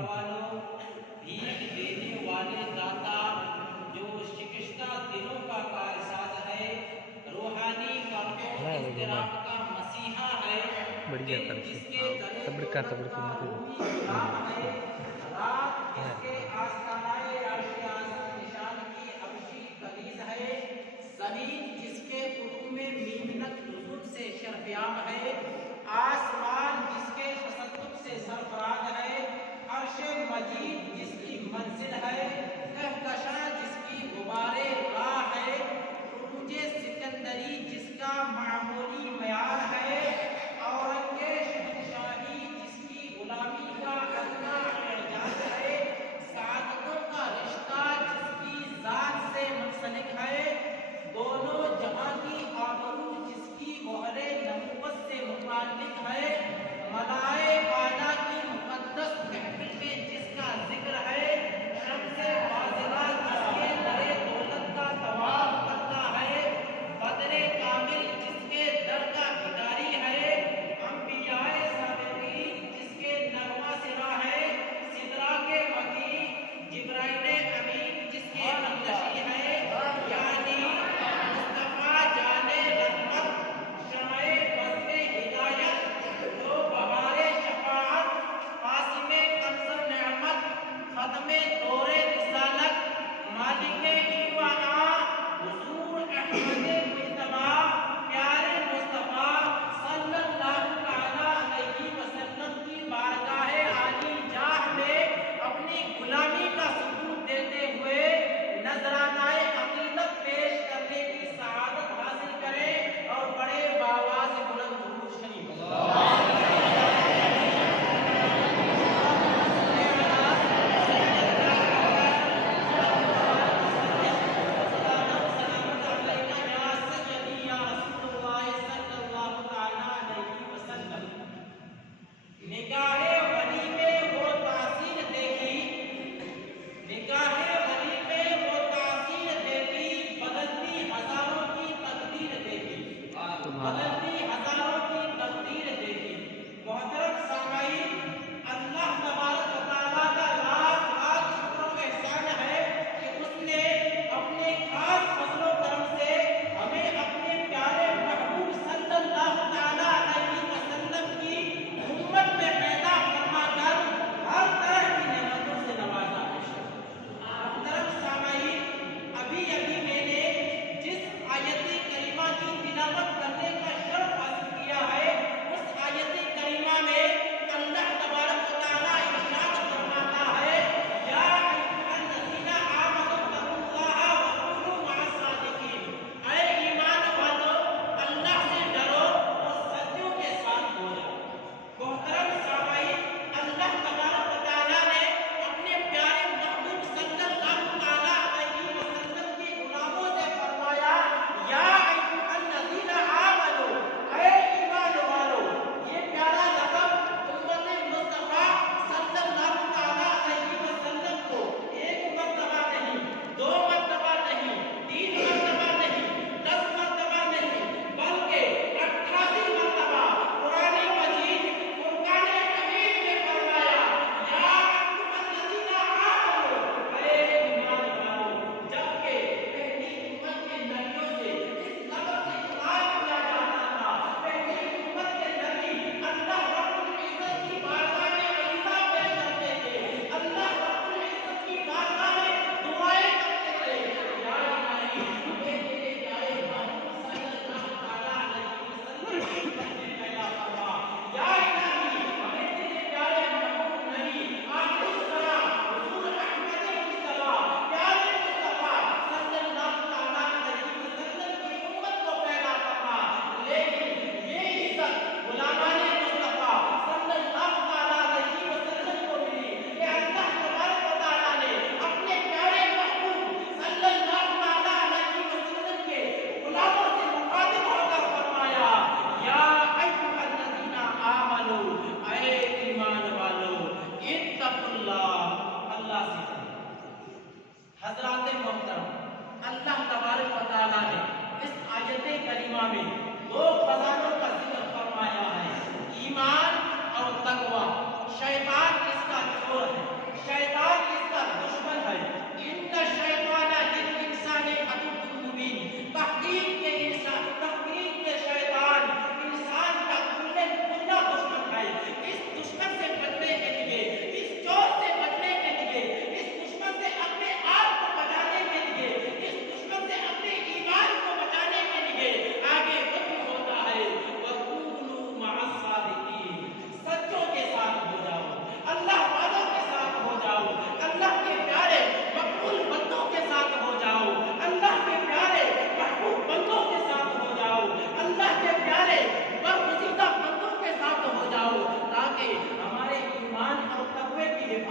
والوں، بھیک دینے والے داتا، جو شکستہ دلوں کا کارساز ہے، روحانی غم و اضطراب کا مسیحا ہے، دن جس کے تلے دولت کا رومی غلام ہے، رات جس کے آستانۂ عرش اعظم نشان کی حبشی کنیز ہے، زمین جس کے علوم میمنت نزول سے شرفیاب ہے، آسمان جس کے تصدق سے سرفراز ہے، عرش مجید جس کی منزل ہے، کہکشاں جس کی غبار راہ ہے، عروج سکندری جس کا معمولی معیار ہے، اورنگ شہنشاہی جس کی غلامی کا ادنا اعجاز ہے، سعادتوں کا رشتہ جس کی ذات سے منسلک ہے، دونوں جہاں کی آبرو جس کی مہر نبوت سے متعلق ہے، ملائے اعلیٰ کی مقدس محفل میں جس کا ذکر ہے، شمس باذرا جس کے در دولت کا طواف کرتا ہے، بدر کامل جس کے در کا بھکاری ہے،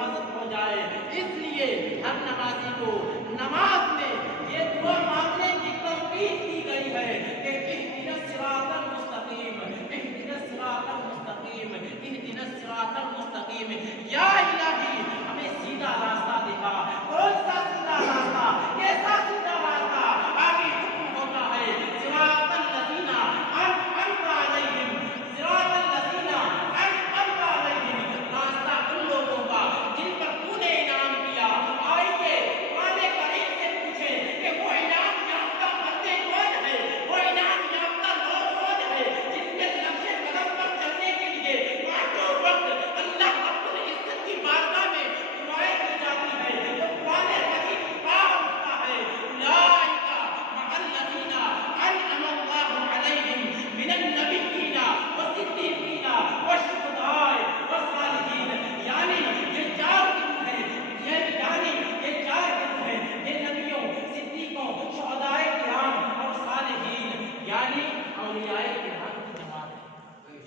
حفاظت ہو جائے۔ اس لیے ہر نمازی کو نماز میں یہ دعا مانگنے کی تلقین دی گئی ہے کہ اہدنا الصراط المستقیم، اہدنا الصراط المستقیم، اہدنا الصراط المستقیم۔ یا الہی ہمیں سیدھا راستہ دکھا۔ کون سا سیدھا راستہ؟ کیسا سیدھا راستہ؟ آگے حکم ہوتا ہے صراط الذین انعمت علیہم، صراط الذین انعمت علیہم، راستہ ان لوگوں کا جن پر تو نے انعام کیا۔ آئیے قرآن کریم سے پوچھیں کہ وہ انعام یافتہ بندے کون ہیں، وہ انعام یافتہ لوگ کون ہیں جن کے نقش قدم پر چلنے کے لیے پانچوں وقت اللہ رب العزت کی بارگاہ میں دعائیں کی جاتی ہے۔ تو قرآن کریم کہا ہوتا ہے اولئک مع الذین انعم اللہ علیہم من النبیین والصدیقین والشہداء والصالحین۔ یعنی یہ چار گروہ ہیں، یہ چار گروہ ہیں، یہ نبیوں، صدیقوں، شہدائے کرام اور صالحین یعنی اولیاء کرام کی جماعت ہے۔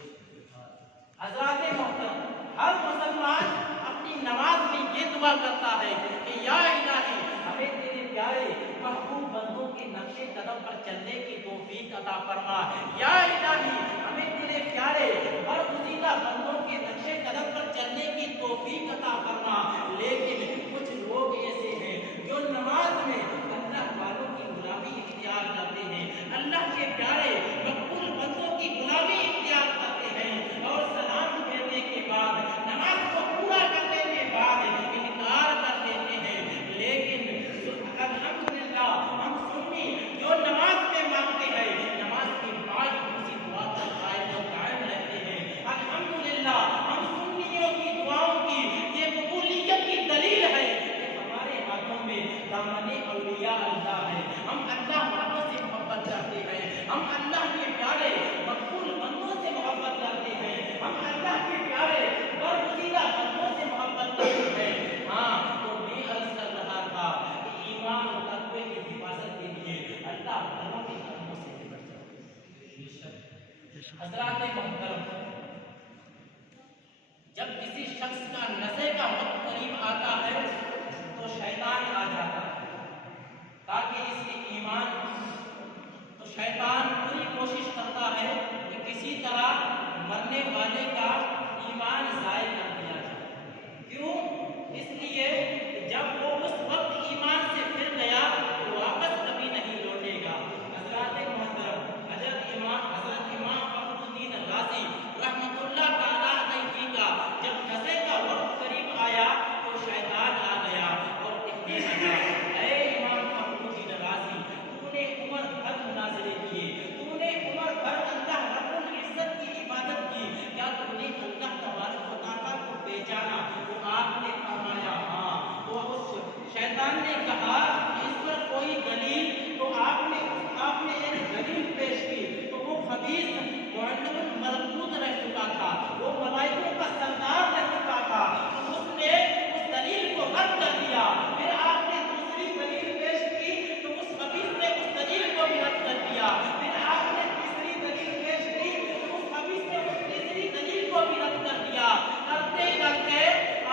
حضرات محترم، ہر مسلمان اپنی نماز میں یہ دعا کرتا ہے کہ یا الہی ہمیں تیرے پیارے محبوب بندوں کے نقش قدم پر چلنے کی توفیق عطا فرما۔ یا الہی ہمیں تیرے پیارے برگزیدہ بندوں کے نقش قدم پر چلنے کی توفیق عطا فرما۔ لیکن کچھ لوگ ایسے ہیں جو نماز میں اللہ والوں کی غلامی اختیار کرتے ہیں، اللہ کے پیارے مقبول بندوں کی غلامی اختیار کرتے ہیں اور سلام پھیرنے کے بعد نماز کو پورا کرنے کے بعد انکار کر دیتے ہیں۔ لیکن الحمدللہ ہم سنی جو نماز میں مانگتے ہیں، نماز کے بعد اسی دعا پر قائم و قائم رہتے ہیں۔ الحمدللہ ہم سنیوں کی دعاؤں کی یہ قبولیت کی دلیل ہے کہ ہمارے ہاتھوں میں دامن اولیاء اللہ ہے۔ ہم اللہ والوں سے محبت کرتے ہیں، ہم اللہ کے پیارے مقبول بندوں سے محبت کرتے ہیں، ہم اللہ کے پیارے برگزیدہ بندوں سے محبت کرتے ہیں۔ ہاں تو میں عرض کر رہا تھا کہ ایمان و تقوی کی حفاظت کے لیے اللہ والوں کے قدموں سے نکل جاتے ہیں۔ حضرات محترم، جب کسی شخص کا نزع کا وقت قریب آتا ہے تو شیطان آ جاتا ہے تاکہ اس کے ایمان، تو شیطان پوری کوشش کرتا ہے کہ کسی طرح مرنے والے کا ایمان ضائع کر دیا جائے۔ کیوں؟ اس لیے کہ جب وہ اس وقت ایمان سے پھر گیا تو واپس کبھی نہیں لوٹے گا۔ حضرات محترم، حضرت امام فخر الدین رازی رحمۃ اللہ تعالیٰ علیہ کا جب نزع کا وقت قریب آیا تو شیطان آ گیا اور کہنے لگا اے امام فخر الدین رازی، تو نے عمر بھر مناظرے کیے، تو نے عمر بھر اللہ رب العزت کی عبادت کی، کیا تو نے اللہ تبارک و تعالیٰ کو پہچانا؟ تو آپ نے فرمایا ہاں۔ تو اس شیطان نے کہا اس پر کوئی دلیل؟ تو آپ نے ایک دلیل پیش کی تو وہ حدیث معلم ملکوت رہ چکا تھا، وہ ملائکوں کا سردار رہ چکا تھا، تو اس نے اس دلیل کو رد کر دیا۔ پھر آپ نے دوسری دلیل پیش کی تو اس حدیث نے اس دلیل کو بھی رد کر دیا۔ پھر آپ نے تیسری دلیل پیش کی تو اس حدیث نے اس تیسری دلیل کو بھی رد کر دیا۔ کرتے کرتے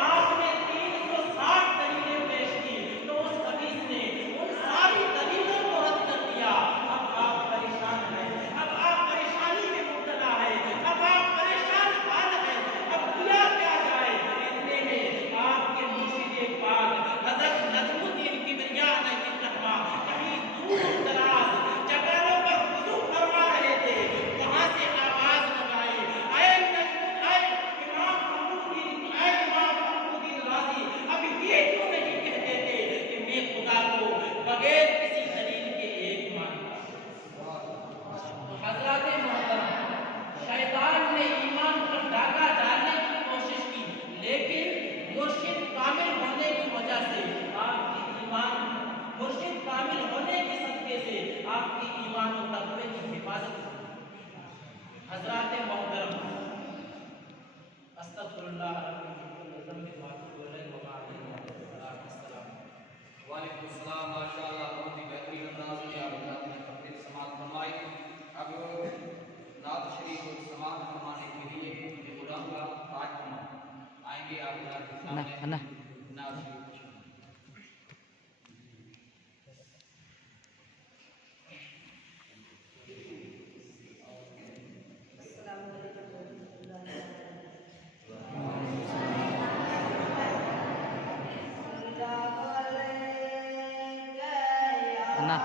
آپ نے 360 دلیلیں پیش کی تو اس حدیث نے ان ساری دلیلوں کو رد کر دیا۔ اب آپ پریشان ہیں، اب آپ پریشانی میں مبتلا ہیں، اب آپ پریشان حال ہیں، اب کیا کیا جائے؟ اتنے میں آپ کے مرشد پاک حضرت نجم الدین کبریا علیہ الرحمہ کہیں دور دراز جگہوں پر وضو فرما رہے تھے، وہاں سے آواز لگائی اے امام فخر الدین رازی، اب یہ کیوں نہیں کہتے تھے کہ میں خدا کو بغیر کسی دلیل کے ایک مانتا ہوں؟ حضرات محترم، شیطان نے ایمان پر ڈاکہ ڈالنے کی کوشش کی، لیکن مرشد کامل ہونے کی وجہ سے آپ کی ایمان، مرشد کامل ہونے کے صدقے سے آپ کی ایمان و تقوی کی حفاظت ہوئی۔ حضرات محترم، استغفر اللہ ربی من کل ذنب واتوب الیہ وما علیہ السلام۔ وعلیکم السلام، ماشاءاللہ بہت ہی بہترین انداز میں آپ حضرات نے تقریر سماعت فرمائی۔ اب نعت شریف سماعت فرمانے کے لیے غلام کا تاج فرما آئیں گے۔ یہ آپ حضرات کے انا سامنے انا نعت شریف انا